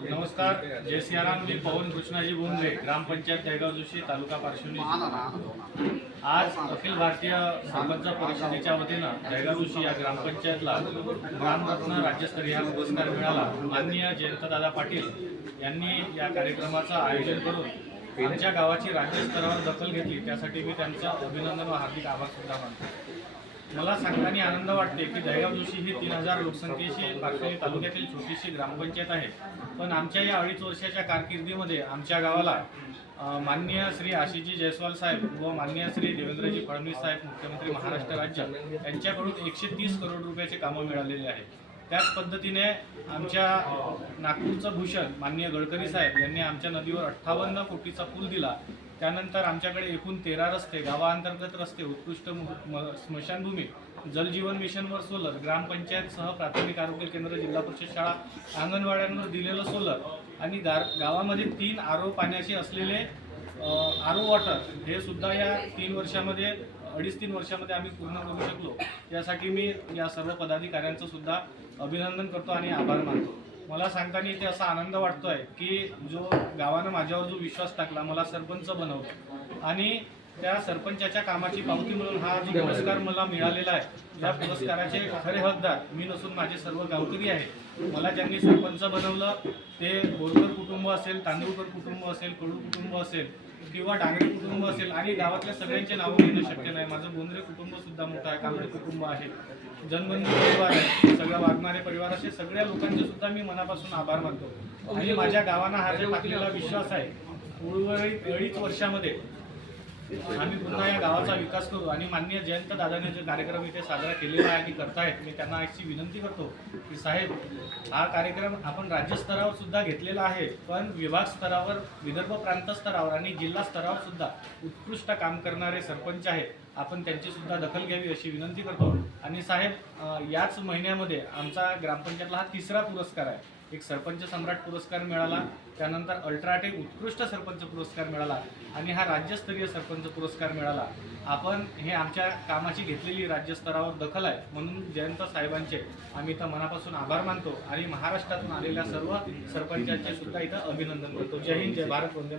नमस्कार, जय सियाराम। मी पवन कृष्णाजी बोंद्रे, ग्रामपंचायत दहेगाव जोशी, तालुका पारशिवनी। आज अखिल भारतीय सरपंच परिषदेच्या वतीनं दहेगाव जोशी या ग्रामपंचायतला ग्रामरत्न राज्यस्तरीय हा पुरस्कार मिळाला। माननीय जयंतदादा पाटील यांनी या कार्यक्रमाचं आयोजन करून आमच्या गावाची राज्यस्तरावर दखल घेतली, त्यासाठी मी त्यांचं अभिनंदन व हार्दिक आभार सुद्धा मानतो। मला सांगताना आनंद वाटते की दहेगाव जोशी ही 3000 लोकसंख्येची पारशिवनी तालुक्यातील छोटीशी ग्रामपंचायत आहे, पण आमच्या या 2.5 वर्षाच्या कारकिर्दीमध्ये आमच्या गावाला माननीय श्री आशिषजी जयस्वाल साहेब व माननीय श्री देवेंद्रजी फडणवीस साहेब मुख्यमंत्री महाराष्ट्र राज्य यांच्याकडून 130 करोड रुपयाचे कामं मिळालेले आहेत। त्याच पद्धतीने आमच्या नागपूरचं भूषण माननीय गडकरी साहेब यांनी आमच्या नदीवर 58 कोटीचा पूल दिला। त्यानंतर आमच्याकडे एकूण 13 रस्ते, गावांतर्गत रस्ते, उत्कृष्ट स्मशानभूमी, जलजीवन मिशनवर सोलर, ग्रामपंचायतसह प्राथमिक आरोग्य केंद्र, जिल्हा परिषद शाळा, अंगणवाड्यांवर दिलेलं सोलर आणि गावामध्ये 3 आरो पाण्याचे असलेले आरो वॉटर हे सुद्धा या 3 वर्षामध्ये 2.5-3 वर्षामध्ये आम्ही पूर्ण करू शकलो। यासाठी मी या सर्व पदाधिकाऱ्यांचं सुद्धा अभिनंदन करतो आणि आभार मानतो। मला सांगताना इथे असा आनंद वाटतोय की जो गावानं माझ्यावर जो विश्वास टाकला, मला सरपंच बनवलं आणि त्या सरपंचाच्या कामाची पावती म्हणून हा जो पुरस्कार मला मिळालेला आहे, या पुरस्काराचे खरे हकदार मी नसून माझे सर्व गावकरी आहेत। मला ज्यांनी सरपंच बनवलं ते बोरकर कुटुंब असेल, तांदूळकर कुटुंब असेल, कडू कुटुंब असेल किंवा डांगरे कुटुंब असेल आणि गावातल्या सगळ्यांचे नावं घेणं शक्य नाही। माझं बोंद्रे कुटुंब सुद्धा मोठं आहे, कांबळे कुटुंब आहे, जनबंधू परिवार आहे, सगळ्या वाघमारे परिवार, असे सगळ्या लोकांचे सुद्धा मी मनापासून आभार मानतो। आणि माझ्या गावानं हा जो टाकलेला विश्वास आहे, उर्वरित 2.5 वर्षामध्ये आम्ही पुन्हा या गावाचा विकास करू। आणि माननीय जयंत दादाने जो कार्यक्रम इथे साजरा केलेला आहे आणि करतायत, मी त्यांना अशी विनंती करतो की साहेब, हा कार्यक्रम आपण राज्यस्तरावर सुद्धा घेतलेला आहे, पण विभाग स्तरावर, विदर्भ प्रांत स्तरावर आणि जिल्हा स्तरावर सुद्धा उत्कृष्ट काम करणारे सरपंच आहेत, आपण त्यांची सुद्धा दखल घ्यावी अशी विनंती करतो। आणि साहेब, याच महिन्यामध्ये आमचा ग्रामपंचायतला हा 3रा पुरस्कार आहे। एक सरपंच सम्राट पुरस्कार मिळाला, त्यानंतर अल्ट्राटेक उत्कृष्ट सरपंच पुरस्कार मिळाला आणि हा राज्यस्तरीय सरपंच पुरस्कार मिळाला। आपण हे आमच्या कामाची घेतलेली राज्यस्तरावर दखल आहे, म्हणून जयंत साहेबांचे आम्ही इथं मनापासून आभार मानतो आणि महाराष्ट्रातून आलेल्या सर्व सरपंचांचे सुद्धा इथं अभिनंदन करतो। जय हिंद, जय भारत, वंदे।